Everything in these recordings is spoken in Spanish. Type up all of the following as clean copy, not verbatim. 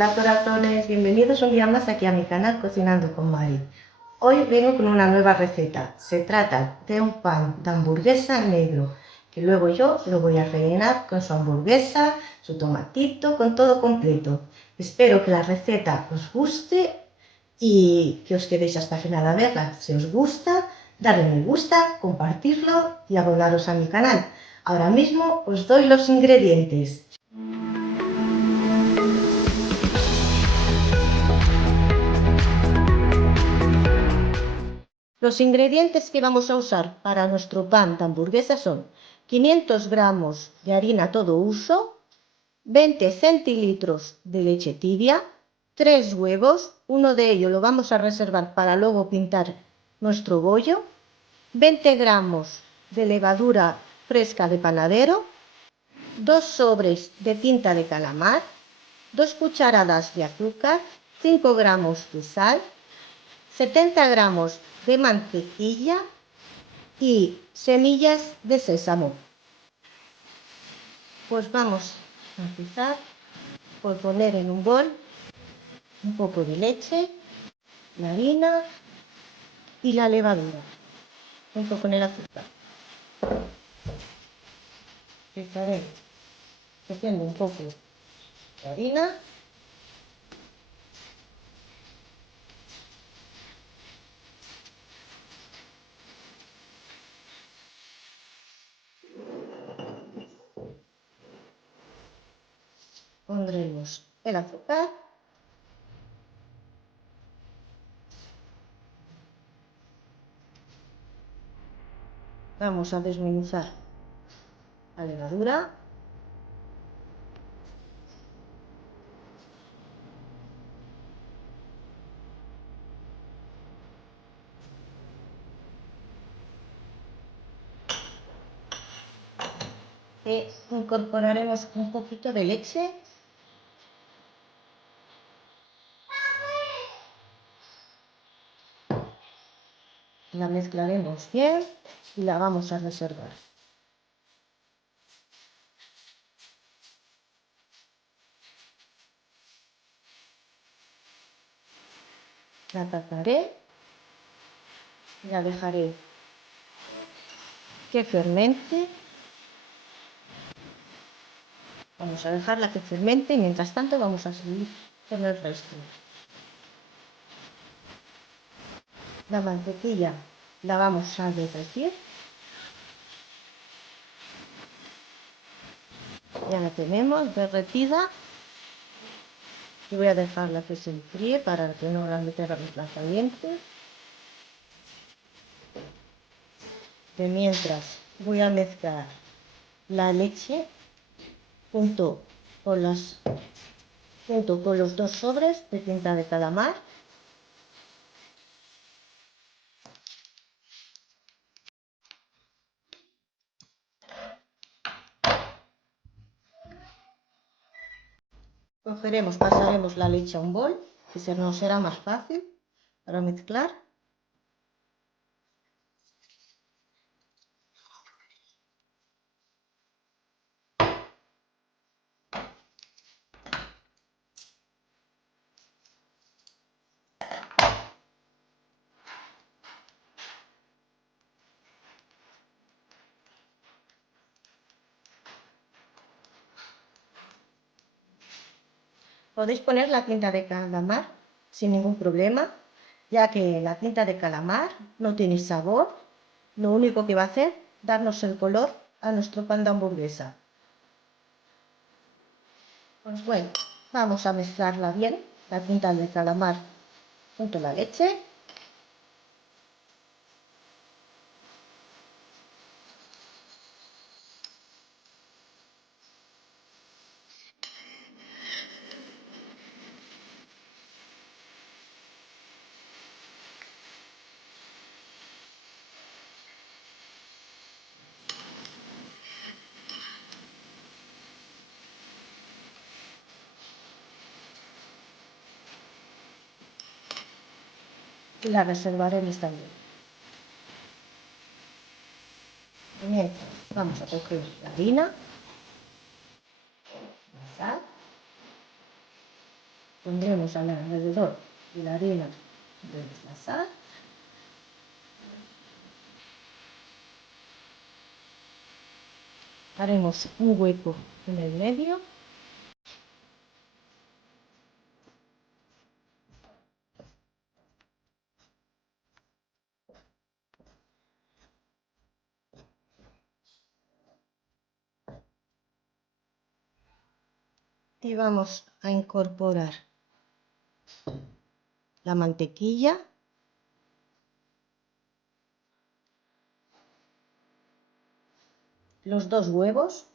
Hola corazones, bienvenidos un día más aquí a mi canal Cocinando con Mari. Hoy vengo con una nueva receta. Se trata de un pan de hamburguesa negro que luego yo lo voy a rellenar con su hamburguesa, su tomatito, con todo completo. Espero que la receta os guste y que os quedéis hasta el final a verla. Si os gusta, darle me gusta, compartirlo y abonaros a mi canal. Ahora mismo os doy los ingredientes. Los ingredientes que vamos a usar para nuestro pan de hamburguesa son 500 gramos de harina todo uso, 20 centilitros de leche tibia, 3 huevos, uno de ellos lo vamos a reservar para luego pintar nuestro bollo, 20 gramos de levadura fresca de panadero, 2 sobres de tinta de calamar, 2 cucharadas de azúcar, 5 gramos de sal, 70 gramos de mantequilla y semillas de sésamo. Pues vamos a empezar por poner en un bol un poco de leche, la harina y la levadura junto con el azúcar. Empezaré metiendo un poco de harina, pondremos el azúcar, vamos a desmenuzar la levadura, e incorporaremos un poquito de leche . La mezclaremos bien y la vamos a reservar. La taparé y la dejaré que fermente. Vamos a dejarla que fermente y mientras tanto vamos a seguir con el resto. La mantequilla la vamos a derretir. Ya la tenemos derretida y voy a dejarla que se enfríe para que no la metamos la caliente. De mientras voy a mezclar la leche junto con los 2 sobres de tinta de calamar. Pasaremos la leche a un bol, que nos será más fácil para mezclar. Podéis poner la tinta de calamar sin ningún problema, ya que la tinta de calamar no tiene sabor, lo único que va a hacer darnos el color a nuestro pan de hamburguesa. Pues bueno, vamos a mezclarla bien, la tinta de calamar junto a la leche. Y la reservaremos también. Mientras vamos a coger la harina, la sal, Pondremos alrededor de la harina de la sal. Haremos un hueco en el medio. Y vamos a incorporar la mantequilla, los 2 huevos,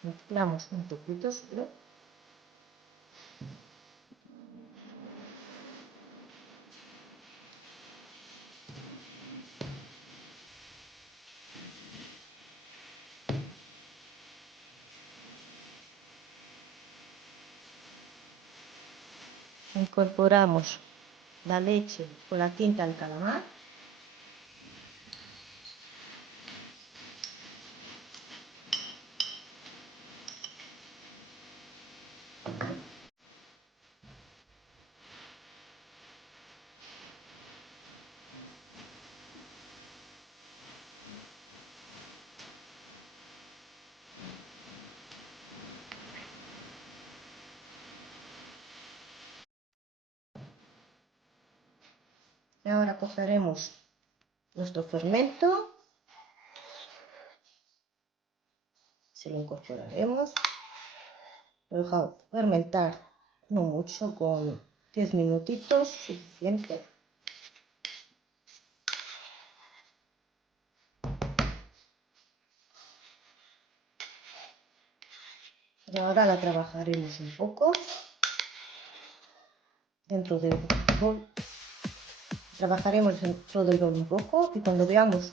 mezclamos un poquito solo. Incorporamos la leche con la tinta del calamar. Y ahora cogeremos nuestro fermento, se lo incorporaremos, lo dejamos fermentar no mucho, con 10 minutitos, suficiente. Y ahora la trabajaremos un poco dentro del bol. Trabajaremos dentro del bol un poco y cuando veamos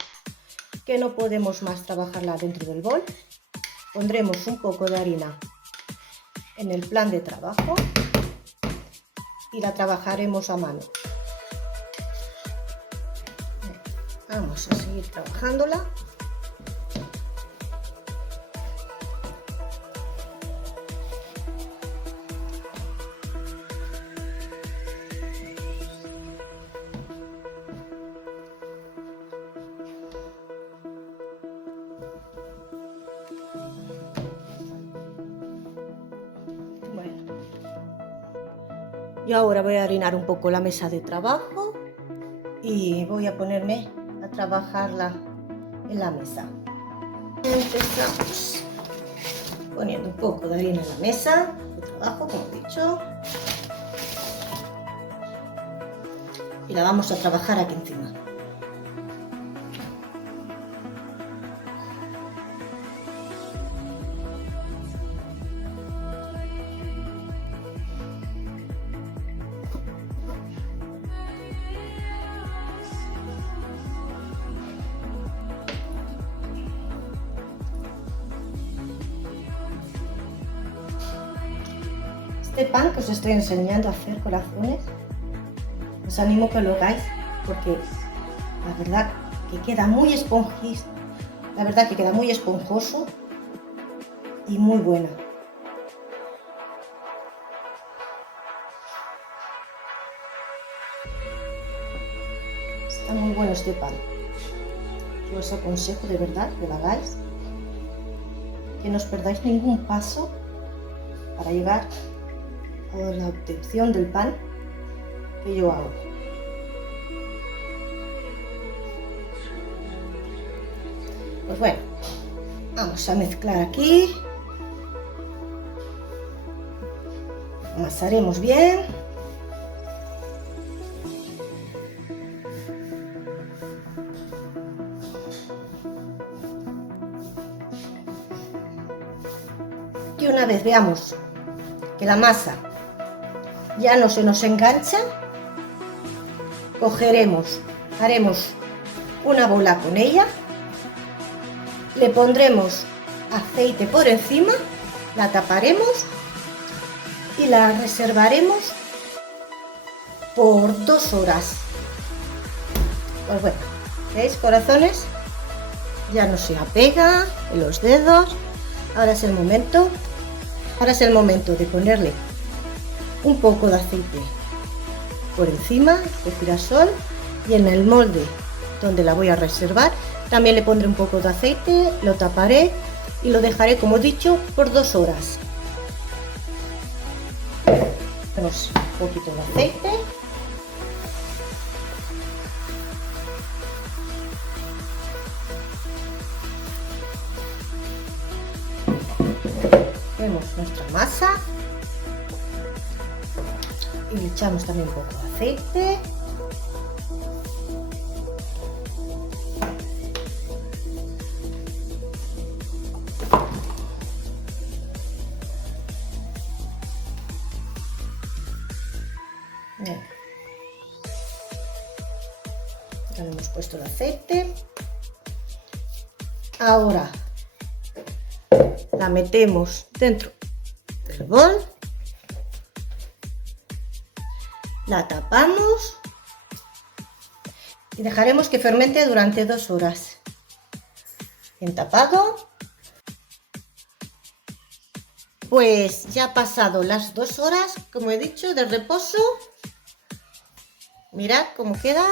que no podemos más trabajarla dentro del bol, pondremos un poco de harina en el plan de trabajo y la trabajaremos a mano. Vamos a seguir trabajándola. Y ahora voy a harinar un poco la mesa de trabajo y voy a ponerme a trabajarla en la mesa. Empezamos poniendo un poco de harina en la mesa de trabajo, como he dicho, y la vamos a trabajar aquí encima. Este pan que os estoy enseñando a hacer, corazones, os animo que lo hagáis porque la verdad que queda muy esponjoso, y muy buena. Está muy bueno este pan. Yo os aconsejo de verdad que lo hagáis, que no os perdáis ningún paso para llegar a la obtención del pan que yo hago. Pues bueno, vamos a mezclar aquí, amasaremos bien. Y una vez veamos que la masa ya no se nos engancha, haremos una bola con ella, le pondremos aceite por encima, la taparemos y la reservaremos por 2 horas. Pues bueno, ¿veis, corazones? Ya no se apega en los dedos. Ahora es el momento de ponerle un poco de aceite por encima de girasol, y en el molde donde la voy a reservar también le pondré un poco de aceite, lo taparé y lo dejaré, como he dicho, por 2 horas. Ponemos un poquito de aceite. Vemos nuestra masa y le echamos también un poco de aceite. Ya le hemos puesto el aceite. Ahora la metemos dentro del bol, la tapamos y dejaremos que fermente durante 2 horas. Bien tapado. Pues ya ha pasado las 2 horas, como he dicho, de reposo. Mirad cómo queda.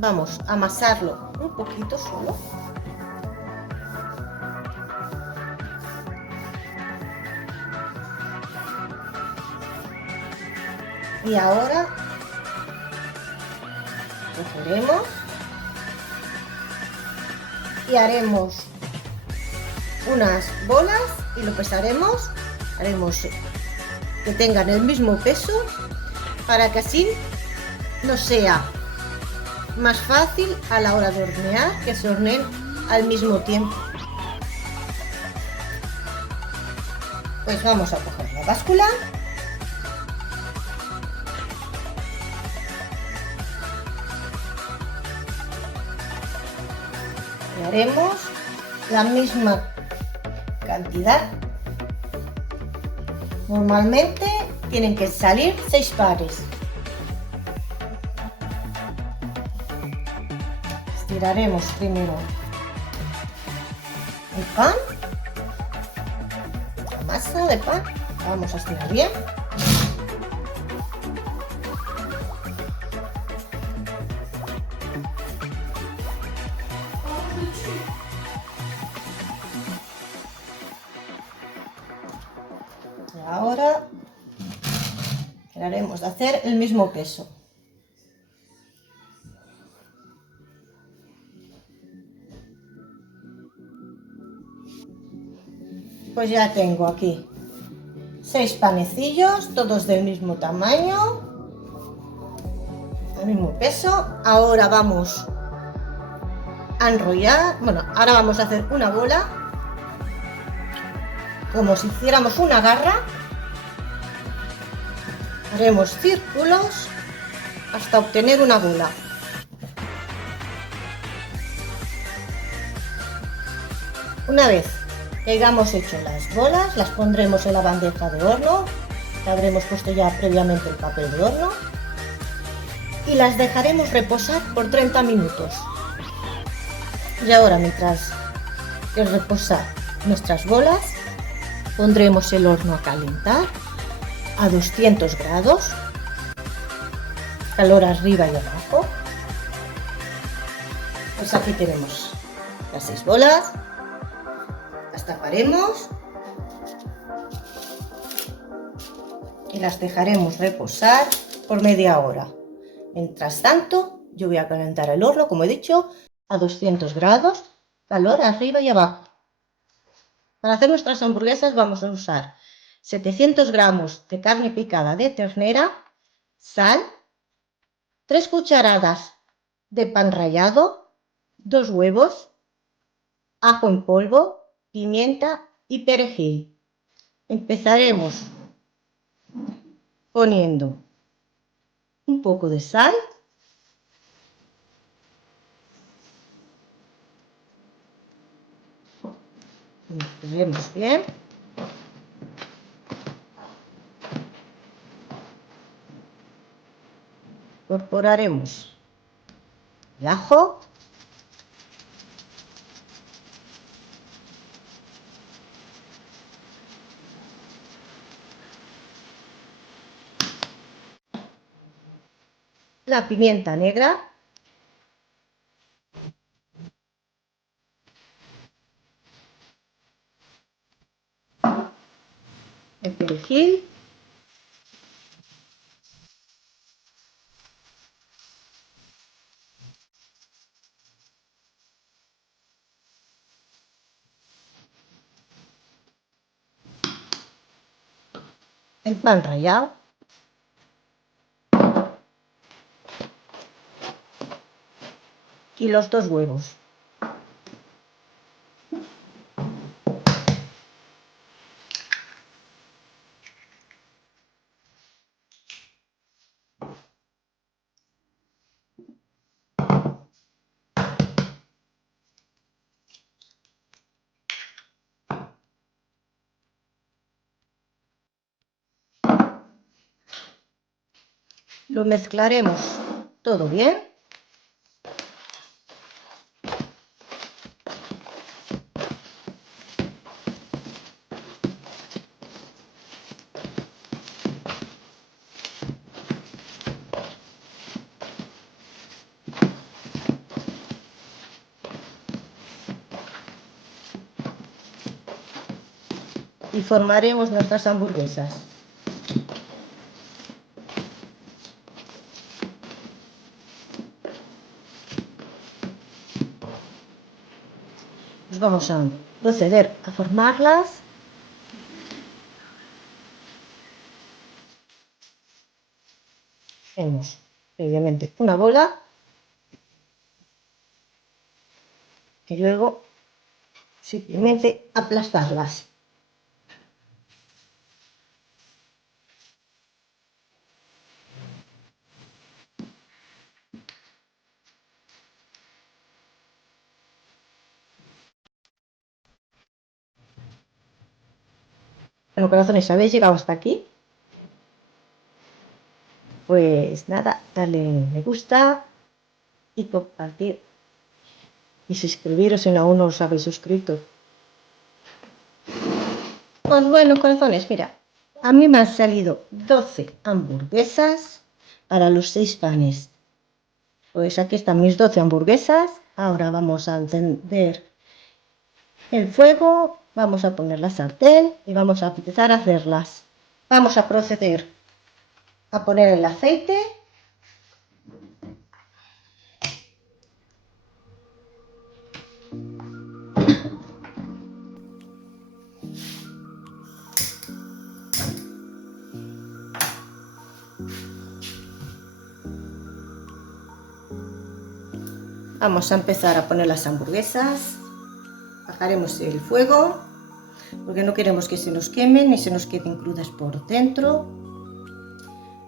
Vamos a amasarlo un poquito solo. Y ahora cogeremos y haremos unas bolas y lo pesaremos. Haremos que tengan el mismo peso para que así nos sea más fácil a la hora de hornear, que se horneen al mismo tiempo. Pues vamos a coger la báscula y haremos la misma cantidad. Normalmente tienen que salir 6 pares. Estiraremos primero el pan, la masa de pan, la vamos a estirar bien. Y ahora trataremos de hacer el mismo peso. Pues ya tengo aquí 6 panecillos, todos del mismo tamaño, el mismo peso. Ahora vamos a enrollar, ahora vamos a hacer una bola, como si hiciéramos una garra. Haremos círculos hasta obtener una bola. Una vez que hayamos hecho las bolas, las pondremos en la bandeja de horno, que habremos puesto ya previamente el papel de horno, y las dejaremos reposar por 30 minutos. Y ahora, mientras que reposan nuestras bolas, pondremos el horno a calentar a 200 grados, calor arriba y abajo. Pues aquí tenemos las 6 bolas. Las taparemos y las dejaremos reposar por media hora. Mientras tanto, yo voy a calentar el horno, como he dicho, a 200 grados, calor arriba y abajo. Para hacer nuestras hamburguesas vamos a usar 700 gramos de carne picada de ternera, sal, 3 cucharadas de pan rallado, 2 huevos, ajo en polvo, pimienta y perejil. Empezaremos poniendo un poco de sal, mezclaremos bien, incorporaremos el ajo, la pimienta negra, el perejil, el pan rallado y los 2 huevos. Lo mezclaremos todo bien. Y formaremos nuestras hamburguesas. Pues vamos a proceder a formarlas. Hacemos previamente una bola y luego simplemente aplastarlas. Bueno, corazones, ¿habéis llegado hasta aquí? Pues nada, dale me gusta y compartir. Y suscribiros si aún no os habéis suscrito. Pues bueno, corazones, mira, a mí me han salido 12 hamburguesas para los 6 panes. Pues aquí están mis 12 hamburguesas. Ahora vamos a encender el fuego, vamos a poner la sartén y vamos a empezar a hacerlas. Vamos a proceder a poner el aceite. Vamos a empezar a poner las hamburguesas. Bajaremos el fuego porque no queremos que se nos quemen ni se nos queden crudas por dentro.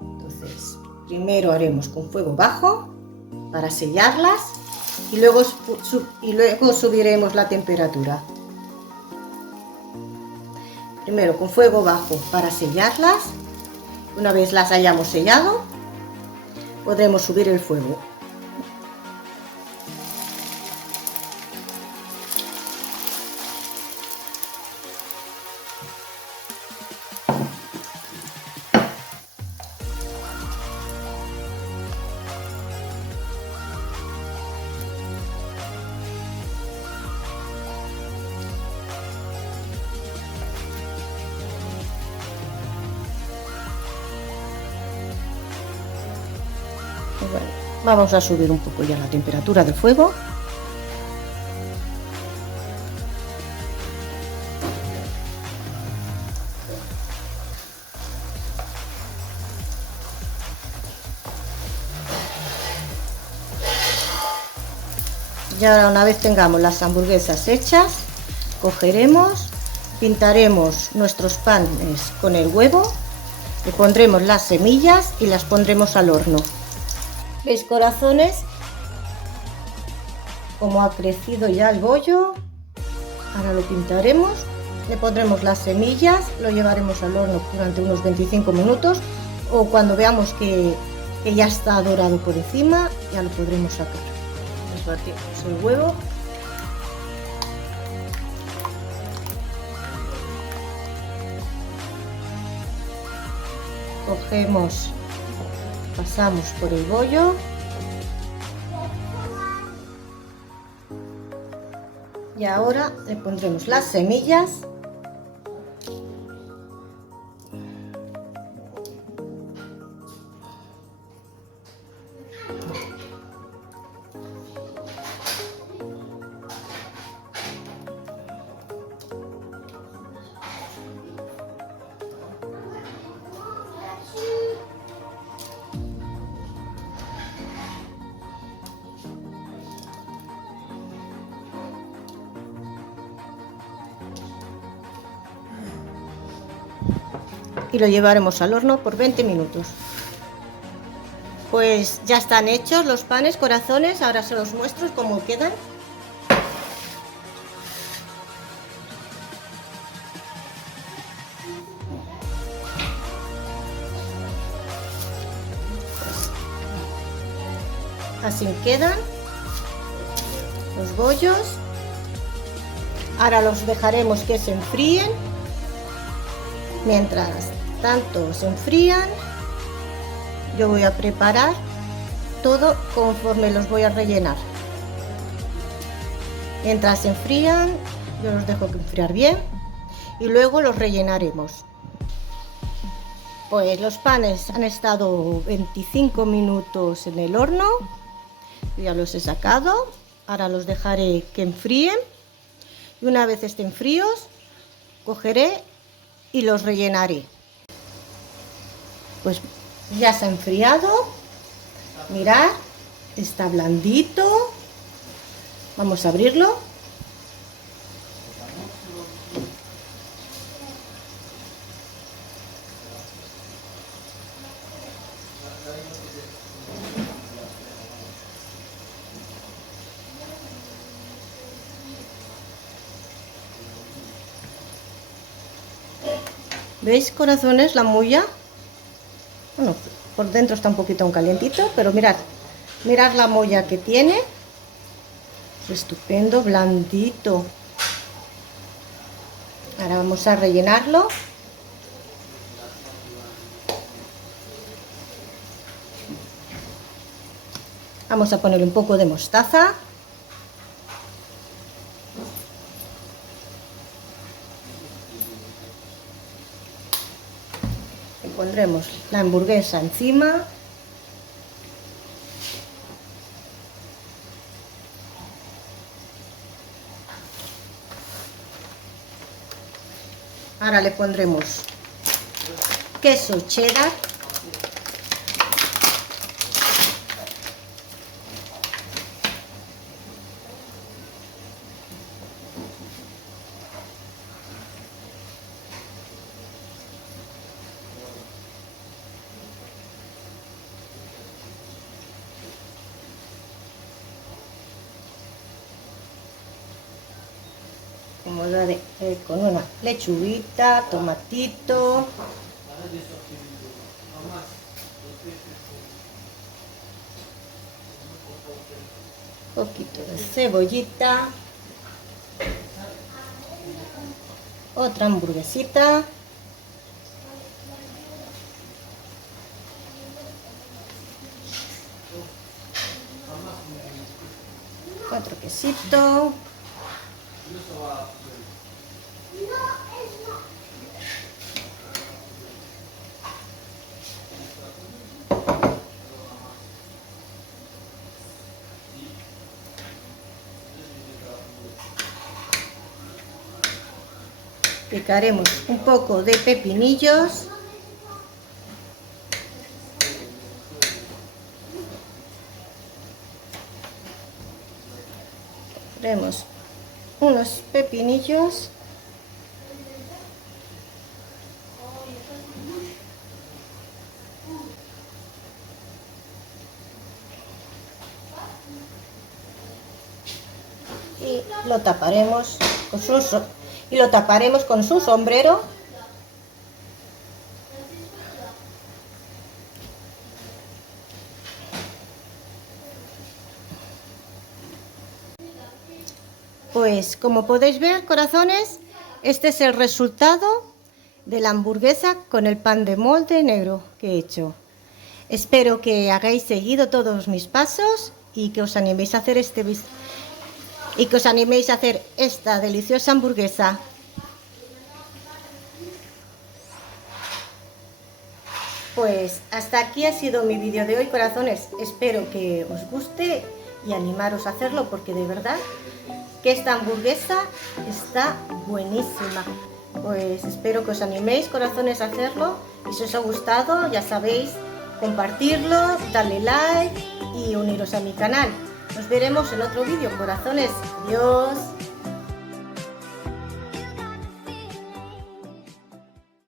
Entonces, primero haremos con fuego bajo para sellarlas y luego subiremos la temperatura. Primero con fuego bajo para sellarlas. Una vez las hayamos sellado, podremos subir el fuego. Bueno, vamos a subir un poco ya la temperatura del fuego. Y ahora, una vez tengamos las hamburguesas hechas, cogeremos, pintaremos nuestros panes con el huevo, le pondremos las semillas y las pondremos al horno. ¿Veis, corazones? Como ha crecido ya el bollo. Ahora lo pintaremos, le pondremos las semillas, lo llevaremos al horno durante unos 25 minutos o cuando veamos que ya está dorado por encima, ya lo podremos sacar. Partimos el huevo. Cogemos, pasamos por el bollo. Y ahora le pondremos las semillas. Y lo llevaremos al horno por 20 minutos. Pues ya están hechos los panes, corazones. Ahora se los muestro cómo quedan. Así quedan los bollos. Ahora los dejaremos que se enfríen. Mientras tanto se enfrían, yo voy a preparar todo conforme los voy a rellenar. Mientras se enfrían, yo los dejo que enfriar bien y luego los rellenaremos. Pues los panes han estado 25 minutos en el horno, ya los he sacado. Ahora los dejaré que enfríen y una vez estén fríos, cogeré y los rellenaré. Pues ya se ha enfriado. Mirad, está blandito. Vamos a abrirlo. ¿Veis, corazones, la mulla? Bueno, por dentro está un poquito un calientito, pero mirad la molla que tiene. Estupendo, blandito. Ahora vamos a rellenarlo. Vamos a ponerle un poco de mostaza. Le pondremos la hamburguesa encima. Ahora le pondremos queso cheddar. Con una lechuguita, tomatito, poquito de cebollita, otra hamburguesita, otro quesito. Picaremos un poco de pepinillos. cogemos unos pepinillos. Y lo taparemos con su sombrero. Pues como podéis ver, corazones, este es el resultado de la hamburguesa con el pan de molde negro que he hecho. Espero que hagáis seguido todos mis pasos y que os animéis a hacer esta deliciosa hamburguesa. Pues hasta aquí ha sido mi vídeo de hoy, corazones. Espero que os guste y animaros a hacerlo, porque de verdad que esta hamburguesa está buenísima. Pues espero que os animéis, corazones, a hacerlo. Y si os ha gustado, ya sabéis, compartirlo, darle like y uniros a mi canal. Nos veremos en otro vídeo, corazones. Adiós.